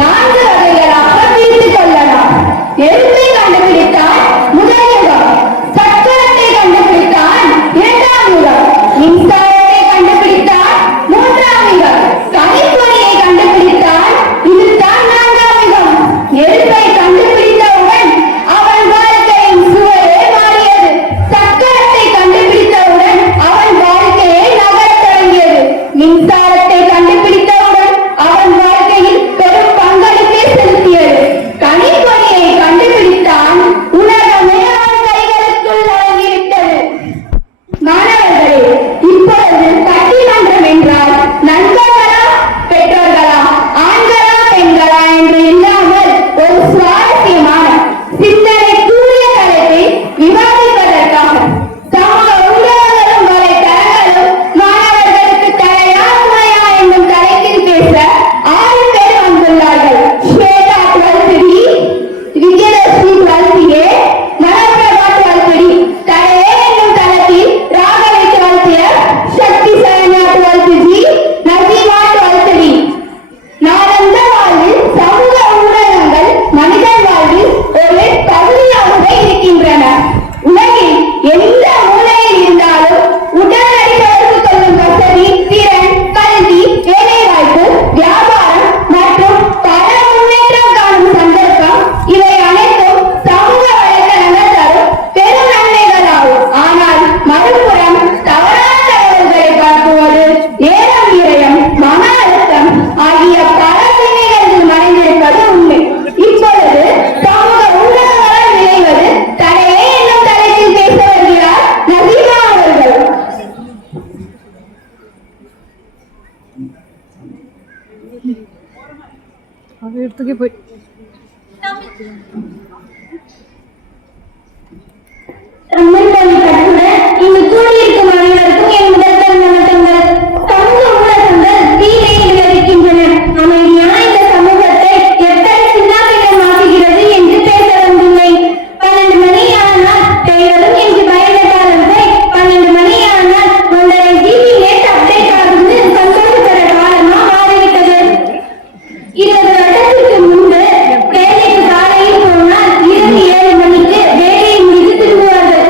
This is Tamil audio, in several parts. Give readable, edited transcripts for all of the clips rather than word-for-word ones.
4 வகைகளாக பிரித்துக் கொள்ளலாம். நெருப்பை கண்டுபிடித்தால் முதல் யுகம், சக்கரத்தை கண்டுபிடித்தால் 2ஆம் யுகம், மின்சாரத்தை கண்டுபிடித்தால் 3ஆம் யுகம், கணிப்பொறியை கண்டுபிடித்தால் இதுதான் 4ஆம் யுகம். நெருப்பை கண்டுபிடித்தவுடன் அவன் வாழ்க்கையின் சுவரே மாறியது. சக்கரத்தை கண்டுபிடித்தவுடன் அவன் வாழ்க்கையை நகரத் தொடங்கியது. மின்சாரத்தை கண்டுபிடித்தவுடன் அவன் வாழ்க்கையில் பெரும் பங்களிப்பை செலுத்தியது. கணிப்பொறியை கண்டுபிடித்தான், உலகமே அவன் கைகளுக்குள் அடங்கிவிட்டது. மாணவர்களே, இப்பொழுது பட்டிமன்றம் என்றால் நண்பர்களா பெற்றோர்களா, ஆண்களா பெண்களா என்று இல்லாமல் ஒரு சுவாரஸ்யமான சிந்தனை கூடிய தலைப்பை விவாதிப்பதற்காக சமூக ஊடகங்களும் வலைத்தளங்களும் மாணவர்களுக்கு தலையா உண்மையா என்னும் தலைப்பில் பேச 6 பேர் வந்துள்ளார்கள். Shweta 12th D, Vijayalakshmi 12th A, மனோபிரபா 12th D, தலையே என்னும் தளத்தில் ராகவி 12th F, சக்தி Saranya 12th G, Naseema 12th D. Nalanda வாழ்வில் சமூக ஊடகங்கள் மனிதன் வாழ்வில் ஒரு பகுதியாகவே இருக்கின்றன. உலகில் எந்த மூலையில் இருந்தாலும் உடனடி தொடர்பு கொள்ளும் வசதி, திறன், கல்வி, வேலைவாய்ப்பு, வியாபாரம் மற்றும் பல முன்னேற்றம் காணும் சந்தர்ப்பம், இவை அனைத்தும் சமூக வலைதளங்கள் தரும் பெரும் நன்மைகளாகும். ஆனால் மறுபுறம் தவறான தகவல்களை பரப்புவது, ஏலம் இரையம், மன அழுத்தம் ஆகிய பல தீமைகளில் மறைந்திருப்பது உண்மை. இப்பொழுது சமூக ஊடகங்களால் விளைவது தடையே என்னும் தலைப்பில் பேச வருகிறார் நசீமா அவர்கள். எடுத்துக்கே போய் தமிழ்மொழி கட்டுரை. இங்கு கூடியிருக்கும் அனைவருக்கும் என் முதற்கண் வணக்கங்கள். சமூக ஊடகங்கள் தீமையை விளைவிக்கின்றன. அமைதியான இந்த சமூகத்தை எத்தனை சின்னாபின்னமாக்குகிறது என்று பேச வந்துள்ளேன். 12 மணி ஆனால் பெய்வதும் என்று பயந்த காலத்தை 12 மணி ஆனால் 1.5 GB நெட் அப்டேட் ஆகுது சந்தோஷப்பட காலமா மாறிவிட்டது. 20 வருடத்திற்கு முன்பு வேலைக்கு காலையில் போனால் இரவு 7 மணிக்கு வேலையை முடித்து திரும்புவார்கள்.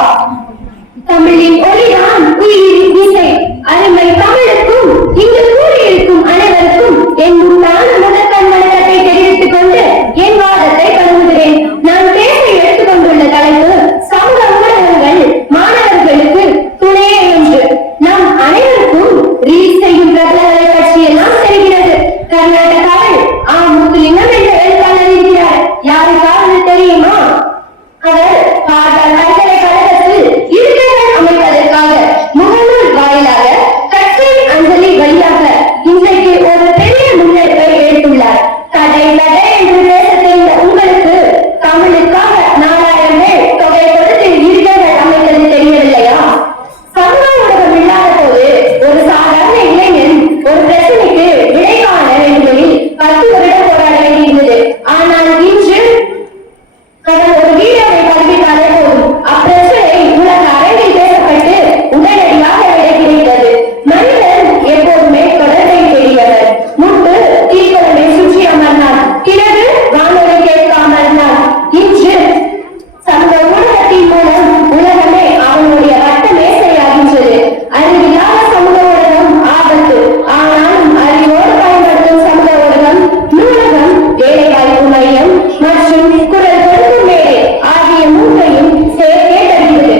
அல்லவா? தமிழின் ஒளிதான் உயிரின் இசை. அருமை தமிழுக்கும் இங்கு கூடியிருக்கும் அனைவருக்கும் என் முன்னாள் முதற்கண் வணக்கத்தை தெரிவித்துக் கொண்டு என் வாதத்தை தொடங்குகிறேன். நான் பேச எடுத்துக்கொண்டுள்ள தலைப்பு சமூக ஊடகங்கள் மாணவர்களுக்கு துணையே என்று. நம் அனைவருக்கும் ரீல் செய்யும் பிரபலங்களை பற்றி எல்லாம் தெரிகிறது. கர்நாடகாவில் முத்துலிங்கம் என்ற எழுத்தாளர் இருக்கிறார். யாருக்காவது தெரியுமா? அவர் பாரத பல்கலைக்கழகத்தில் இருக்கைகள் அமைப்பதற்காக முகநூல் வாயிலாக கட்சி அஞ்சலி வழியாக இன்றைக்கு ஒரு பெரிய முன்னெடுப்பை எடுத்துள்ளார். தடை தடை என்று பேச தெரிந்த உங்களுக்கு தமிழுக்காக 4000 பேர் தொகை கொடுத்து இருக்கைகள் அமைத்தது தெரியவில்லையா? சமூக ஊடகம் இல்லாத போது ஒரு சாதாரண இளைஞன் ஒரு பிரச்சனைக்கு விடை காண வேண்டுமெனில் 10 வருடம் போராட வேண்டியிருந்தது. ஆனால் இன்று அவர் ஒரு வீடியோவை பதிவிட்டாலே போதும், அப்பிரச்சனை உலக அரங்கில் பேசப்பட்டு உடனடியாக விடை கிடைத்தது. மனிதன் எப்போதுமே தொடர்பை தேடியவர். முன்பு தீக்குழம்பை சுற்றி அமர்ந்தார், பிறகு வானொலி கேட்க அமர்ந்தார். இன்று சமூக ஊடகத்தின் மூலம் உலகமே அவனுடைய வட்ட மேசையாகின்றது. அறிவில்லாத சமூக ஊடகம் ஆபத்து. ஆனாலும் அறிவோடு பயன்படுத்தும் சமூக ஊடகம் நூலகம், வேலைவாய்ப்பு மையம் மற்றும் குரல் கொடுக்கும் மேடை ஆகிய மூன்றையும் சேர்த்தே தருகிறது.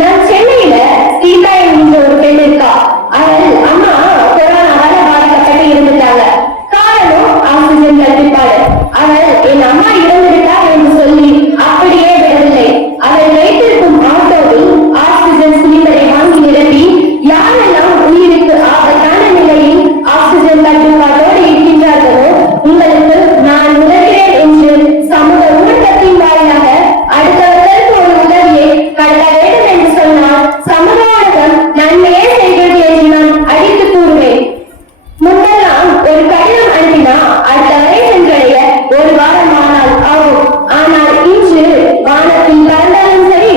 நான் சென்னையில சீதா என்ற ஒரு பெண் இருக்கா. அவள் அம்மா கொரோனாவால பாதிக்கப்பட்டு இருந்துட்டாங்க. காரணம் ஆக்சிஜன் தட்டுப்பாடு. அவள் என் அம்மா இறந்துவிட்டா என்று சொல்லி அப்படியே விடவில்லை. அவள் வைத்திருக்கும் ஆட்டோவில் ஆக்சிஜன் சிலிண்டரை வாங்கி நிரப்பி யாரெல்லாம் உயிருக்கு ஆபத்தான நிலையில் ஆக்சிஜன் தட்டுப்பாட்டோடு இருக்கின்றார்களோ உங்களுக்கு நான் உதவுகிறேன் என்று சமூக ஊடகத்தின் வாயிலாக அடுத்தவர்களுக்கு ஒரு உதவியை கடத்த வேண்டும் என்று சொன்னால் சமூக ஊடகம் நன்மையே செய்கிறது என்று நான் அடித்து கூறுவேன். முன்னெல்லாம் ஒரு கடிதம் அனுப்பினா அடுத்த வரை சென்றடைய ஒரு வாரம் ஆகும். ஆனால் இன்று வானத்தில் பறந்தாலும் சரி,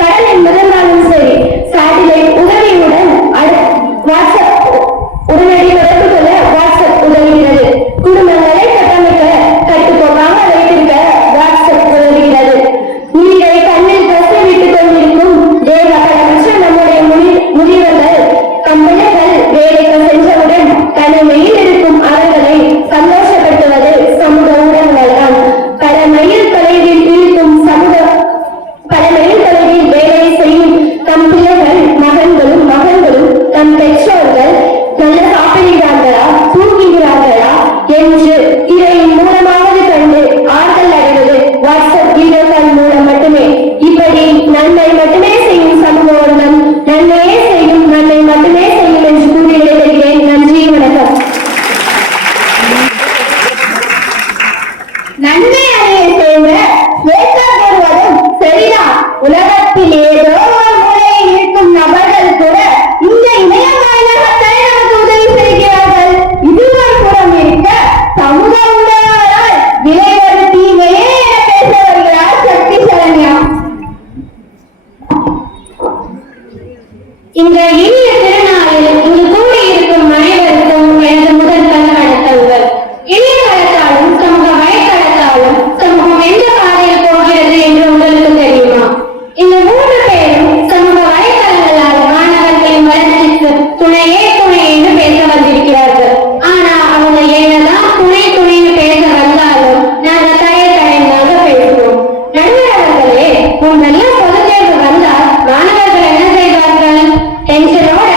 கடலில் மிதந்தாலும் சரி சேட்டலைட் உதவியுடன் வாட்ஸ்அப் உடனடி தொடர்பு கொள்ள வாட்ஸ்அப் உதவுகிறது. குடும்பங்களை கட்டமைக்க கட்டுக்கோப்பாக வைத்திருக்க வாட்ஸ்அப் உதவுகிறது. நீரை கண்ணில் கசை விட்டுக் கொண்டிருக்கும் தேவகலமற்ற நம்முடைய முதியவர்கள் கம்பெனிகள் வேலைக்கு சென்றவுடன் தனிமையில் இருக்கும் அவர்களை சந்தோஷப்படுத்துவது சமூக ஊடகங்கள் தான். பல மைல் தொலைவில் வேலை செய்யும் தம் பிள்ளைகள் மகன்களும் தம் பெற்றோர்கள் நல்ல சாப்பிடுகிறார்களா, தூங்குகிறார்களா என்று இதையின் மூலமாவது கண்டு ஆறுதல் அடைவது வாட்ஸ்அப் வீடியோக்கள் மூலம் மட்டுமே. இப்படி நன்மை மட்டுமே செய்யும் சமூக ஊடகம் நன்மை மட்டுமே செய்யும் என்று கூறி விடைபெறுகிறேன். நன்றி, வணக்கம். நன்மை அடைய செய்த போடுவதும் சரிதான். உலகத்தில் ஏதோ ஒரு மூலையில் இருக்கும் நபர்கள் கூட இந்த இணையம் வாயிலாகத்தான் நமக்கு உதவி செய்கிறார்கள். இதுவரை புறம் இருக்க சமூக ஊடகங்களால் விளைவது தீமையே என பேச வருகிறார் சக்தி சரண்யா. இந்த இனிய திருநாளில் இங்கு கூடியிருக்கும் அனைவருக்கும் எனது முதற்கண் வணக்கங்கள். இணையதளத்தாலும் சமூக வலைத்தளத்தாலும் சமூகம் எந்த பாதையில் போகிறது என்று உங்களுக்கு தெரியுமா? இந்த 3 பேரும் சமூக வலைத்தளங்களால் மாணவர்களின் வளர்ச்சிக்கு துணையே என்று பேச வந்திருக்கிறார்கள். ஆனா அவங்க என்னதான் துணைன்னு பேச வந்தாலும் நாங்க தயந்தாங்க பேசுவோம். நடுவர் அவர்களே, உங்களெல்லாம் பொது தேர்வு வந்தால் மாணவர்கள் என்ன செய்வார்கள்? டென்ஷனோட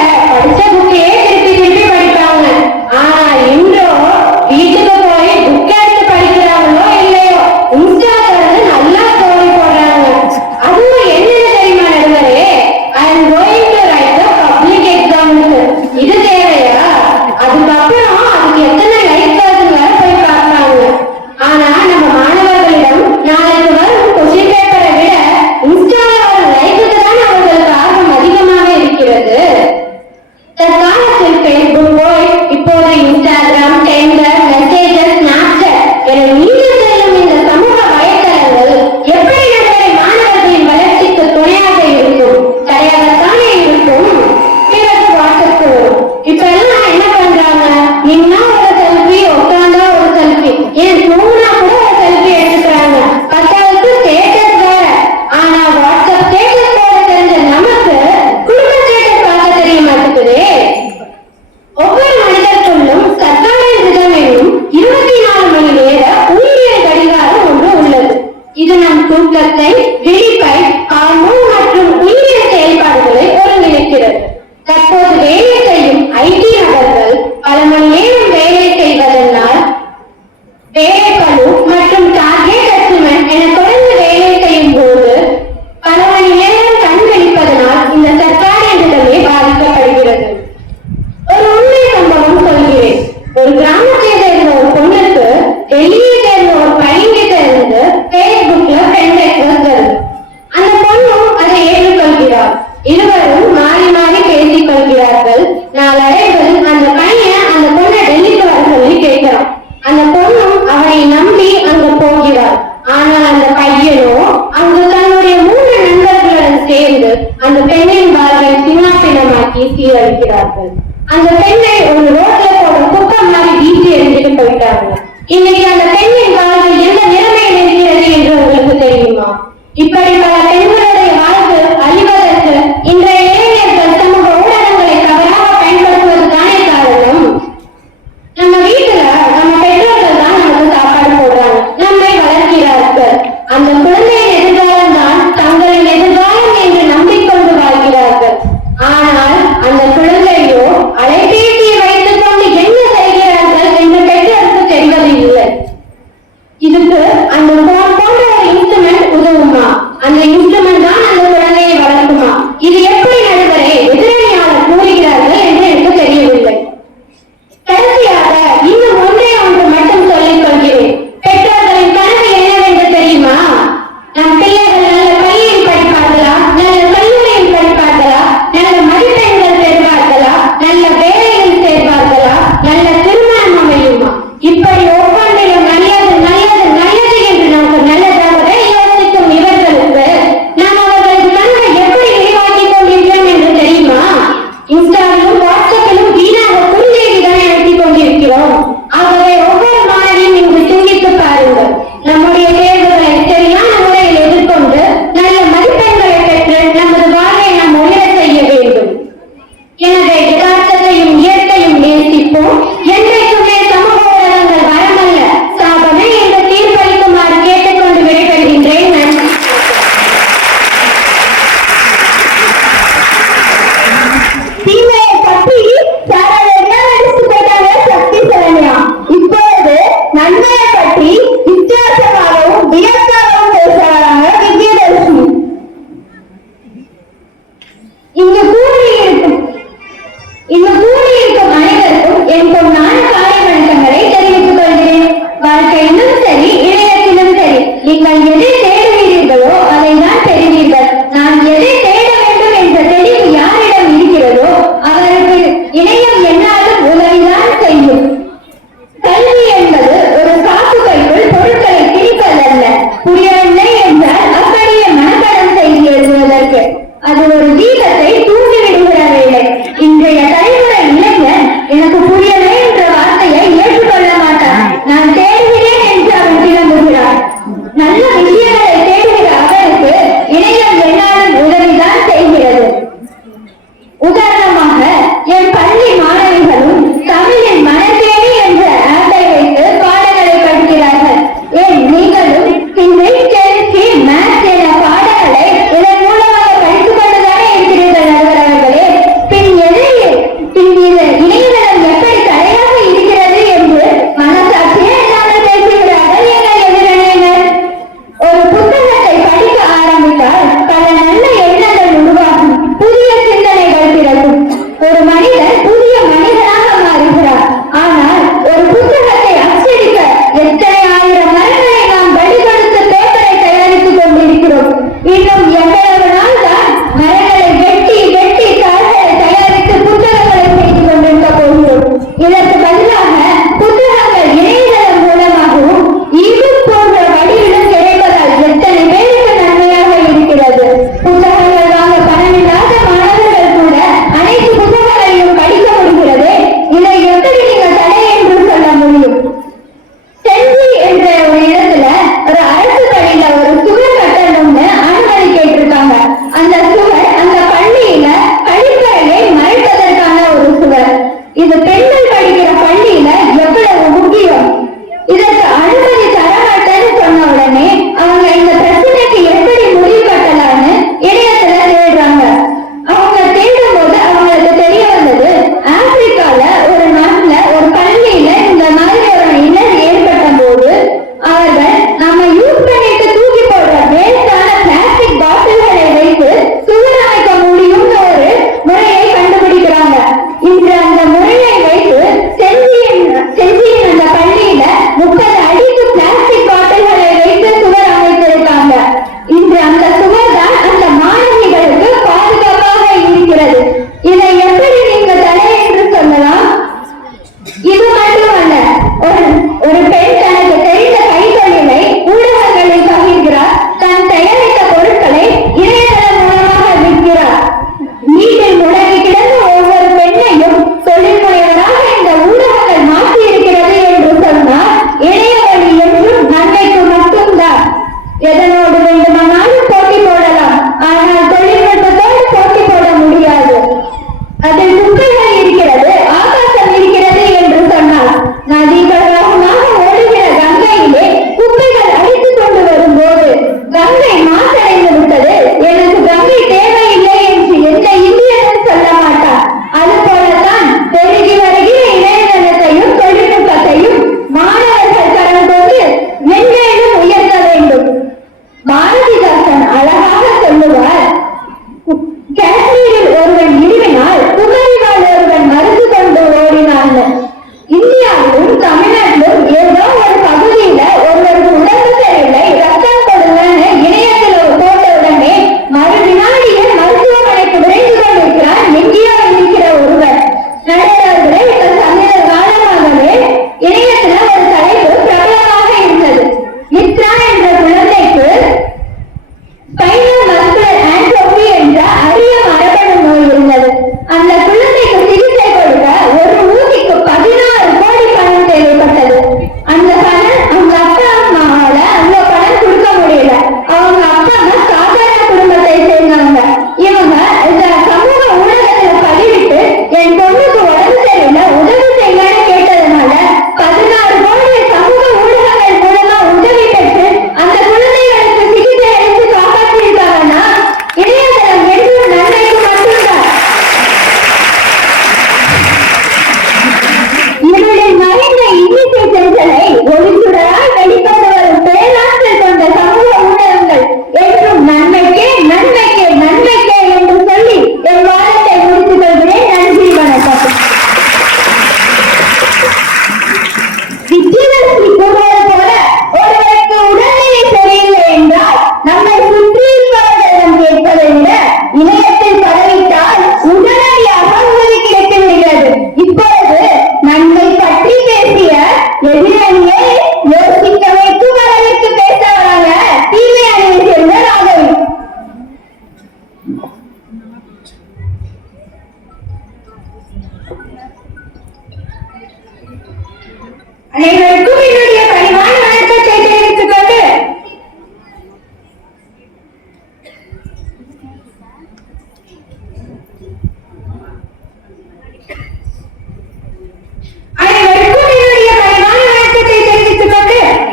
விழிப்பை, ஹார்மோன் மற்றும் உயிரியல் செயல்பாடுகளை ஒருங்கிணைக்கிறது. தற்போது வேலை செய்யும் IT நபர்கள் பல மணி நேரம் வேலை செய்வதனால் வேலைப்பளு மற்றும் டார்கெட் அச்சீவ்மென்ட் என தொடர்ந்து வேலை செய்யும் போது பல மணி நேரம் கண் விழிப்பதனால் இந்த சர்க்காரியன்களே பாதிக்கப்படுகிறது. ஒரு உண்மை சம்பவம் சொல்கிறேன். ஒரு கிராமத்தை சேர்ந்த ஒரு பொண்ணுக்கு டெல்லியை சேர்ந்த ஒரு பையன்கிட்ட இருந்து Facebookல ஃப்ரெண்ட் ரெக்வெஸ்ட் வருது. அந்த பொண்ணும் அதை ஏற்றுக்கொள்கிறார். இருவரும் மாறி மாறி பேசிக் கொள்கிறார்கள். நாளடைவில் அந்த பையன் அந்த பொண்ணை டெல்லிக்கு வர சொல்லி கேட்கிறான். அந்த பொண்ணும் அவனை நம்பி அங்கு போகிறார். ஆனால் அந்த பையனோ அங்கு தன்னுடைய 3 நண்பர்களுடன் சேர்ந்து அந்த பெண்ணின் வாழ்வை சின்னாபின்னமாக்கி சீரழிக்கிறார்கள். அந்த பெண்ணை ஒரு ரோட்ல போட குப்பை மாதிரி வீசி எறிஞ்சிட்டு போயிட்டாங்க. இன்னைக்கு அந்த பெண்ணின் வாழ்வு எந்த நிலைமையில் இருக்கிறது என்று உங்களுக்கு தெரியுமா? இப்படி பல பெண்களுடைய வாழ்வு அழிவதற்கு இன்றைய இளைஞர்கள் சமூக ஊடகங்களை தவறாக பயன்படுத்துவது தானே காரணம். நம்ம வீட்டுல நம்ம பெற்றோர்கள் தான் நமக்கு சாப்பாடு போடுறாங்க, நம்மை வளர்க்கிறார்கள். அந்த குழந்தையின் எதிர்காலம் தான் தங்களின் எதிர்காலம் என்று நம்பிக்கொண்டு வாழ்கிறார்கள். ஆனால் அந்த குழந்தையோ அலைபேசியை வைத்துக் கொண்டு என்ன செய்கிறார்கள் என்று பெற்றோருக்கு தெரிவதில்லை. இதுக்கு அந்த போன்ற ஒரு இன்ஸ்ட்ருமெண்ட் உதவுமா? அந்த இன்ஸ்ட்ருமெண்ட் இன்று அந்த சுவர் தான் அந்த மாணவிகளுக்கு பாதுகாப்பாக இருக்கிறது. இதை எப்படி நீங்கள் தடை என்று சொல்லலாம்? இது மட்டுமல்ல, ஒரு பெண் தனக்கு தெரிந்த கைத்தொழிலை ஊடகங்களில் பகிர்கிறார். தான் தயாரித்த பொருட்களை இணையதளம் மூலமாக விற்கிறார். வீட்டில் முடங்கி கிடந்த ஒவ்வொரு பெண்ணையும் தொழில் முனைவராக இந்த ஊடகங்கள் மாற்றி இருக்கிறது என்று சொன்னால் இணைய வழி என்றும் நன்மைக்கு மட்டும்தான். எதனோடு வேண்டுமானாலும் போட்டி போடலாம், ஆனால் தொழில்நுட்பத்தோடு போட்டி போட முடியாது. அதில் குப்பைகள் இருக்கிறது, ஆகாசம் இருக்கிறது என்று சொன்னால் நதி பிரவாகமாக ஓடுகிற கங்கையிலே குப்பைகள் அடித்துக் கொண்டு வரும்போது கங்கை மாசடைந்து விட்டது, எனக்கு கங்கை தேவையில்லை என்று எந்த இந்தியனும் சொல்ல மாட்டார். அது போலத்தான் பெருகி வருகிற இணையதளத்தையும் தொழில்நுட்பத்தையும் மாணவர்கள் கடன் கொண்டு மென்மேலும் உயர்த்த வேண்டும். பாரதிதாசன் அழகாக சொல்லுவார், காஷ்மீரில் ஒருவன் இடிவினால் குமரிவால் ஒருவன் மறுத்து கொண்டு ஓடினான். இந்தியாவிலும் தமிழ்நாட்டிலும் ஏதோ ஒரு பகுதியில ஒருவருக்கு உடம்பு சரியில்லை, ரத்தம் கொடுங்கன்னு இணையத்தில் போட்ட உடனே மறு வினாடியே மருத்துவமனைக்கு விரைந்து கொண்டிருக்கிறான் எங்கேயோ இருக்கிற ஒருவர். நடைபெறுகிற இப்ப சமீப காலமாகவே இணையத்துல ஒரு தலைப்பு பிரபலமாக இருந்தது. மித்ரா என்ற குழந்தைக்கு ஸ்பைனல் மஸ்குலர் ஆட்ரோபி என்ற அரிய மரபணு நோய் இருந்தது. அந்த குழந்தைக்கு சிகிச்சை கொடுக்க ஒரு ஊசிக்கு 16 கோடி பணம் தேவைப்பட்டது. அந்த பணம் அவங்க அப்பா அம்மாவால அந்த பணம் கொடுக்க முடியல. அவங்க அப்பா அம்மா சாதாரண குடும்பத்தை சேர்ந்தவங்க. இவங்க இந்த சமூக ஊடகத்துல பதிவிட்டு என் பொண்ணுக்கு உடம்பு சரியில்லை உதவி செய்யலான்னு கேட்டதுனால 16 கோடி சமூக ஊடகங்கள் மூலமா உதவி பெற்று அந்த குழந்தைகளுக்கு சிகிச்சை அளித்து காப்பாற்றியிருக்காங்கன்னா இணையதளம் என்றும் நன்மைக்கு மட்டும்தான். இவரின் மறைந்த இன்னிசை செஞ்சலை ஒளிச்சுடரால் வெளிக்கொண்டு வரும் பேராற்றல் கொண்ட சமூக ஊடகங்கள் என்றும் நன்மைக்கே நன்மைக்கே நன்மைக்கே என்று சொல்லி என் வாரத்தை முடித்துக் கொள்கிறேன். நன்றி, வணக்கம். விஜயலட்சுமி கூறுவது போல ஒருவருக்கு உடல்நிலை சரியில்லை என்றால் நம்மை சுற்றியிருப்பவர்களிடம் கேட்பதை விட இணையத்தில் பரவிட்டால் உடனடியாக உதவி கிடைத்து விடுகிறது. இப்பொழுது நன்மை பற்றி பேசிய எதிரணியை யோசிக்க வைக்கும் அளவிற்கு பேச வராங்க தீமை அணியை சேர்ந்த ராகவி. அனைவருக்கும் என்னுடைய பணிவான வணக்கத்தை தெரிவித்துக் கொண்டு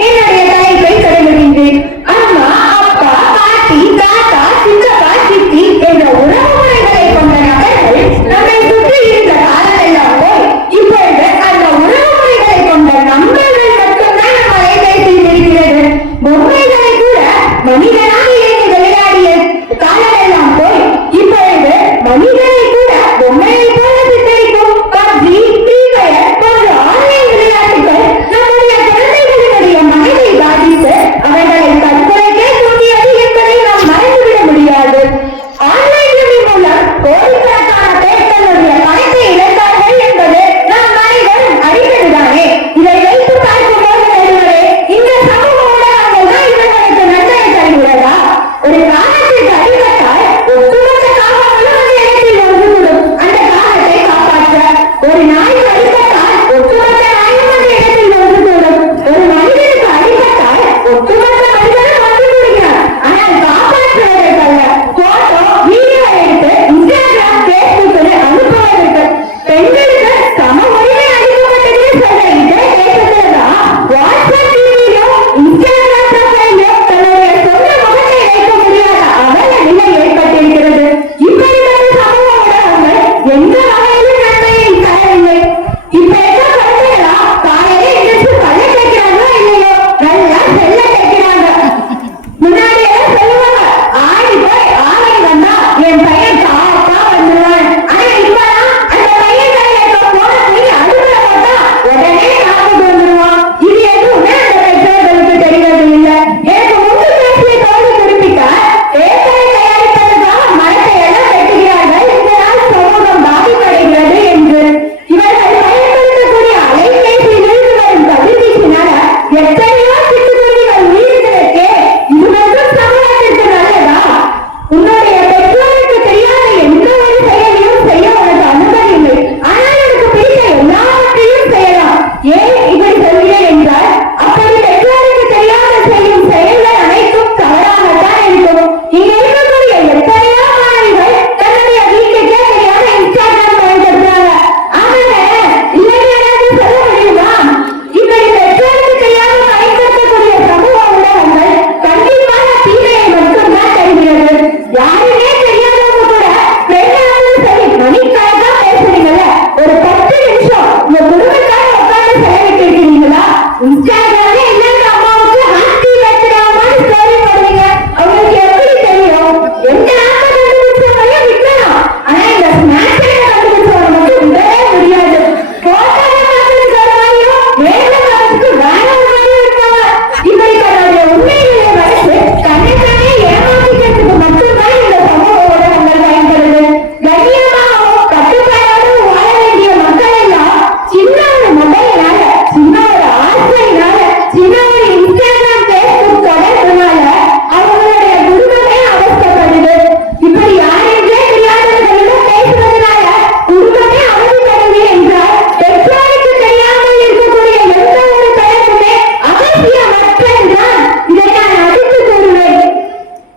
என்னுடைய தலைப்பை தொடங்குகின்றேன். அம்மா, அப்பா, பாட்டி, தாத்தா, சித்தப்பா, சித்தி என்ற உறவுமுறைகளை கொண்ட நபர்கள் நம்மை சுற்றி இருந்த காலமெல்லாம் போய் இப்பொழுது அந்த உறவுமுறைகளை கொண்ட நண்பர்கள் இன்ஸ்டாகிராம்ல எல்லாரும் அம்மாவுக்கு ஹாப்பி பர்த்டே அம்மான்னு ஸ்டோரி போடுவீங்க. அவங்களுக்கு எப்படி தெரியும்? எந்த ஆப்பை கண்டுபிடிச்சவங்களையும் விட்டுலாம். ஆனா இந்த ஸ்னாப்சாட்டை கண்டுபிடிச்சவங்க மட்டும் விடவே முடியாது. போட்டோவை பார்த்து சொல்ற மாதிரியும் நேர்ல பார்த்துட்டு வேற ஒரு மாதிரியும் இருப்பாங்க. இப்படி தன்னுடைய உண்மைகளை மறைத்து தன்னைத்தானே ஏமாற்றிக்கிறதுக்கு மட்டும்தான் இந்த சமூக ஊடகங்கள் பயன்படுது. கண்ணியமாகவும் கட்டுப்பாடோடும் வாழ வேண்டிய மக்கள் எல்லாம் சின்ன ஒரு மொபைல்னால, சின்ன ஒரு ஆசையினால, சின்ன ஒரு இன்ஸ்டாகிராம் பேஸ்புக் தொடர்புனால அவங்களுடைய குடும்பமே அவஸ்தைப்படுது. இப்படி யாரென்றே தெரியாதவர்களிடம் பேசுவதனால குடும்பமே அவதிப்படுது என்றால் பெற்றோருக்கு தெரியாமல் இருக்கக்கூடிய எந்த ஒரு பெயருமே அவசியமற்றதுதான். இதை நான் அடித்து கூறுவேன்.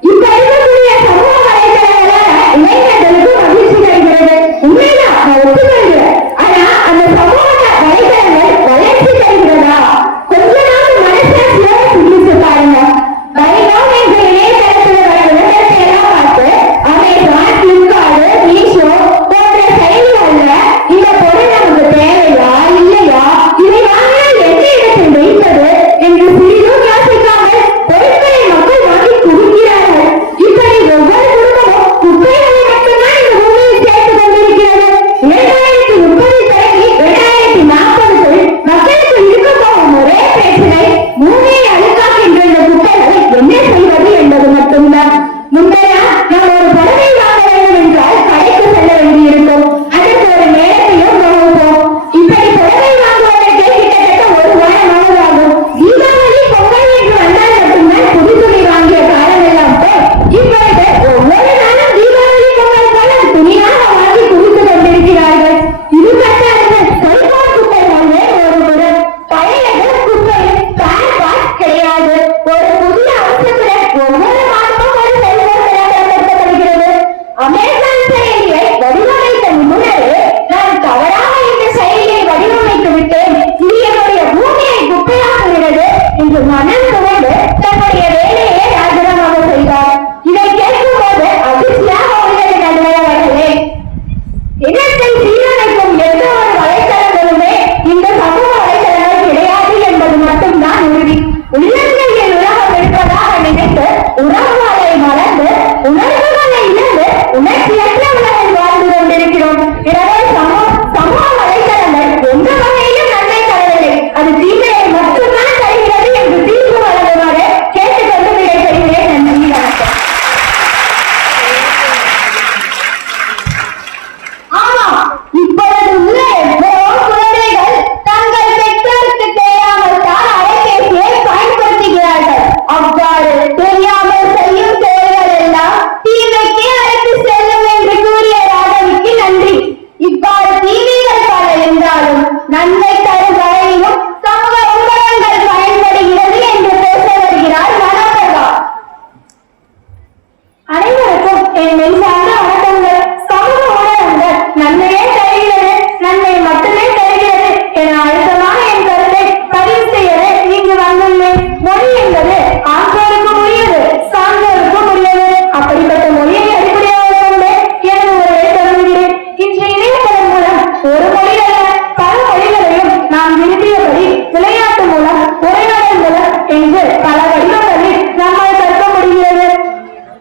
இப்ப இருக்கக்கூடிய சமூக வலைதளங்கள இளைஞர்களுக்கு மகிழ்ச்சி தருகிறது. உண்மைதான், நான் ஒத்துக்கொள்கிறேன். ஆனா அந்த சமூக வலைதளங்கள் வளர்ச்சி தருகிறதா? கொஞ்ச நாள் மனசாட்சியோட சிந்திச்சு பாருங்க. பைனோம் என்ற இணையதளத்துல வர விளம்பரத்தை எல்லாம் பார்த்து அமேசான், பிளிப்கார்ட், மீஷோ போன்ற செயலிகள்ல இந்த பொருள் நமக்கு தேவையா இல்லையா, இதை வாங்கினால் எந்த இடத்தில் வைப்பது என்று சிறிதும் யோசிக்காமல் பொருட்களை மக்கள் வாங்கி குவிக்கிறார்கள். இப்படி ஒவ்வொரு குடும்பமும் குப்பைகளை மட்டும்தான் இந்த பூமியில் சேர்த்துக் கொண்டிருக்கிறது. 2030 தொடங்கி 2040க்குள் மக்களுக்கு இருக்க போகும் ஒரே பிரச்சனை பூமியை அழுக்காக்கின்ற இந்த குப்பைகளை என்ன செய்வது என்பது மட்டும்தான். முந்தையா நாம் ஒரு புடவை வாங்க வேண்டும் என்றால் கடைக்கு செல்ல வேண்டியிருக்கும். அதற்கு ஒரு நேரத்தையும் வகுப்போம். இப்படி புடவை வாங்குவதற்கு கிட்டத்தட்ட ஒரு வாரமாவது ஆகும். தீபாவளி, பொங்கல் என்று வந்தால் மட்டும்தான் புது துணி வாங்கிய காலம் எல்லாம் போய் இப்பொழுது ஒவ்வொரு நாளும் தீபாவளி, பொங்கல் போல துணியாக வாங்கி குவித்துக் கொண்டிருக்கிறார்கள். இது பத்தாது, செல்போன் குப்பை வாங்க ஒரு புறம், பழையது குப்பையில் ஸ்பேர் பார்ட்ஸ் கிடையாது. ஒரு புதிய அவசரத்துடன் ஒவ்வொரு மாதமும் ஒரு செல்போன் விளம்பரப்படுத்தப்படுகிறது. அமேசான் செயலியை வடிவமைத்த நிபுணரே நான் தவறாக இந்த செயலியை வடிவமைத்து விட்டேன், இது என்னுடைய பூமியை குப்பையாக்குகிறது என்று மனம் துவண்டு தன்னுடைய வேலையை ராஜினாமாக செய்தார். இதை கேட்கும் போது அதிர்ச்சியாக உள்ளது நண்பர்களே. இனத்தை சீரமைக்கும் எந்த ஒரு வலைத்தளங்களுமே இந்த சமூக வலைத்தளங்கள் கிடையாது என்பது மட்டும்தான் உறுதி. உள்ளங்கையில் உலகம் இருப்பதாக நினைத்து உறவுகளை மறந்து உணர்வுகளை இழந்து உணர்ச்சியற்ற உலகில் வாழ்ந்து கொண்டிருக்கிறோம். எனவே சமூக வலைத்தளங்கள் எந்த வகையிலும் நன்மை தரவில்லை, அது தீமையை மட்டும்தான் தருகிறது என்று தீர்ப்பு வழங்குமாறு கேட்டுக்கொண்டு விடைபெறுகிறேன். நன்றி, வணக்கம். ஆமா, இப்பொழுது உள்ள எவ்வளவோ குழந்தைகள் தங்கள் பெற்றோருக்கு தெரியாமல் தான் அலைபேசியை பயன்படுத்துகிறார்கள். அவ்வாறு தெரியாமல் செய்யும் செயல்கள் எல்லாம் தீமைக்கு அழைத்து செல்லும் என்று கூறிய ராகவிக்கு நன்றி. இவ்வாறு தீமைகள் பல என்றாலும் நன்மை தரும் வகையிலும் சமூக ஊடகங்கள் பயன்படுகிறது என்று பேச வருகிறார் மனோகரா. அனைவருக்கும் என் நெஞ்சார்ந்த வணக்கங்கள். சமூக ஊடகங்கள் நன்மையே தருகிறது, நன்மை மட்டுமே தருகிறது என அழுத்தமாக என் கருத்தை பதிவு செய்யவே இங்கு வந்துள்ளேன். மொழி என்பது ஆற்றோருக்கும் உரியது, சான்றோருக்கும் உரியது. அப்படிப்பட்ட மொழியை அடிப்படையாக கொண்டு எனது உரையை தொடங்குகிறேன். இன்றைய இணையதளம் மூலம் ஒரு மொழி அல்ல, பல மொழிகளையும் நாம் விரும்பியபடி விளையாட்டு மூலம், உரையாடல் மூலம் என்று பல வடிவங்களில் நம்மால் கற்க முடிகிறது.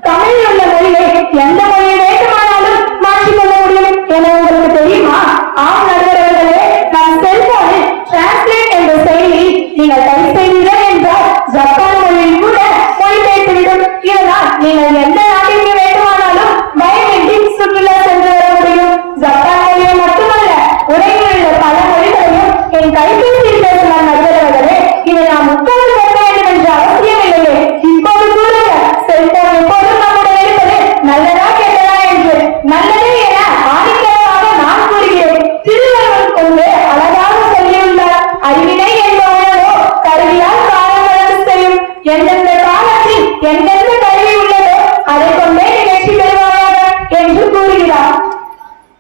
தமிழில் உள்ள மொழியை எந்த மொழியை வேண்டுமானாலும் மாற்றிக்கொள்ள முடியும் என உங்களுக்கு தெரியுமா? ஆம் நண்பர்களே, நம் செல்போனில் டிரான்ஸ்லேட் என்ற செயலில் நீங்கள் டைப் செய்வீர்கள் என்றால் ஜப்பான் மொழியில் கூட மொழிபெயர்த்துவிடும். இதனால் நீங்கள் எந்த நாட்டிற்கு வேண்டுமானாலும் பயமின்றி சுற்றுலா சென்று வர முடியும். ஜப்பான் மொழியை மட்டுமல்ல, உலகில் உள்ள பல மொழிகளையும் என் கைபேசியில் பேசலாம் நண்பர்களே. இதை நாம் உட்கார்ந்து பேச வேண்டும் என்ற அவசியம் இல்லையே. இப்போது கூறுங்க, செல்போன் எப்போதும் நம்முடைய இருப்பது நல்லதா கெட்டதா என்று. நல்லதே என ஆணித்தரமாக நான் கூறுகிறேன். திருவள்ளுவர் கொண்டு அழகாக சொல்லியுள்ளார், அறிவினை என்பவனோ கருவியால் காலம் வளர்ந்து செய்யும். எந்தெந்த காலத்தில் எந்தெந்த கருவி உள்ளதோ அதை கொண்டே நிகழ்ச்சி பெறுவாயாக என்று கூறுகிறார்.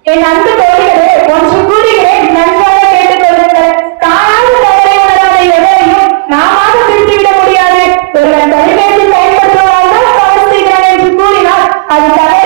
என் அன்பு தோழிகளே, ஒன்று கூறுகிறேன், நன்றாக கேட்டுக்கொள்ளுங்கள். தானாக தவறை உணராத எவரையும் நாமாக திருத்திவிட முடியாது. ஒருவன் தொலைபேசி பயன்படுத்துவதால் தான் தவறு செய்கிறான் என்று கூறினால் அது தவறு